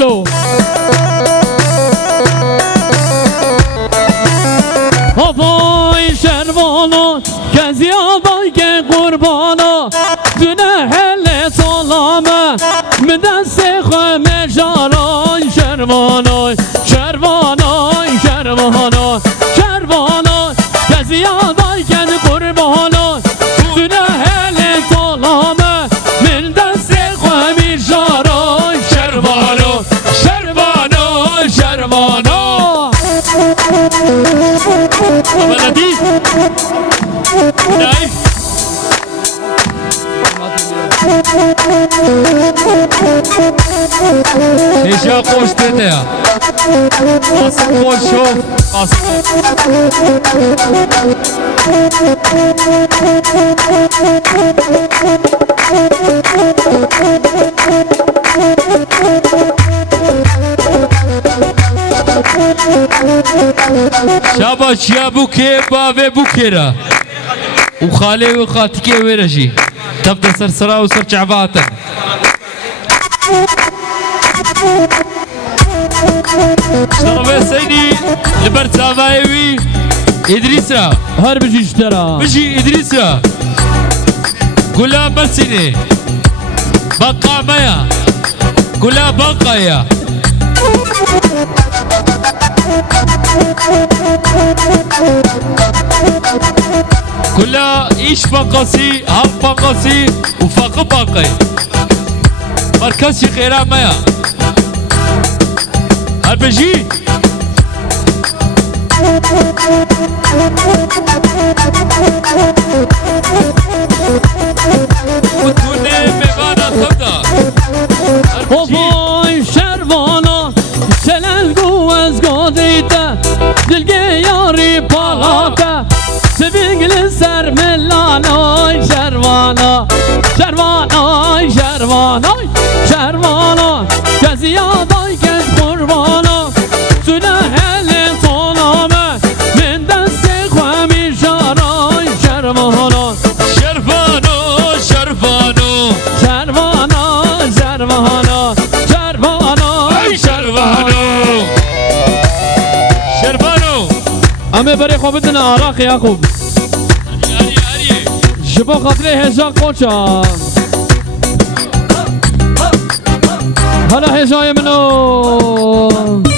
فلو هوای شروانا کسی آبای که قربانا دونه هل سلامه من دست خم جارای شروانای شروانای شروانای شروانای کسی آبای که قربانا دونه هل سلامه من دست خم جارای شروانای شروانای شروانای بلدی نایف هجا خوش داده قاسم خوش شوف قاسم شاباش يا بوكي بافي بوكيرا وخالي وخاتكي ويرجي تبدا سرسرا وسر شعباتا شربي سيدي لبرتافايوي ادريسا هر بجي اشترى بجي ادريسا قولها بلسيني بقى ميا قولها بقى يا كلها ايش بقصي هم بقصي وفق باقي مركز خيرا ميا هالبجي وتوني ميغانا تبدا هوای شروانا سلال گوز گودیتا دلگه یاری پالاتا سبینگل سر ملانای شروانا شروانای شروانای شروانا کسی آدای کس قربانا سوده هل طولامه من دست خوامی شارای شروانا شرفانو شرفانو شروانا شروانا شروانا ای شرفانو شرفانو همه برای خواب بدن عراق یعقوب هری هری جبا خاطر هجا قوچا هلا هجای منو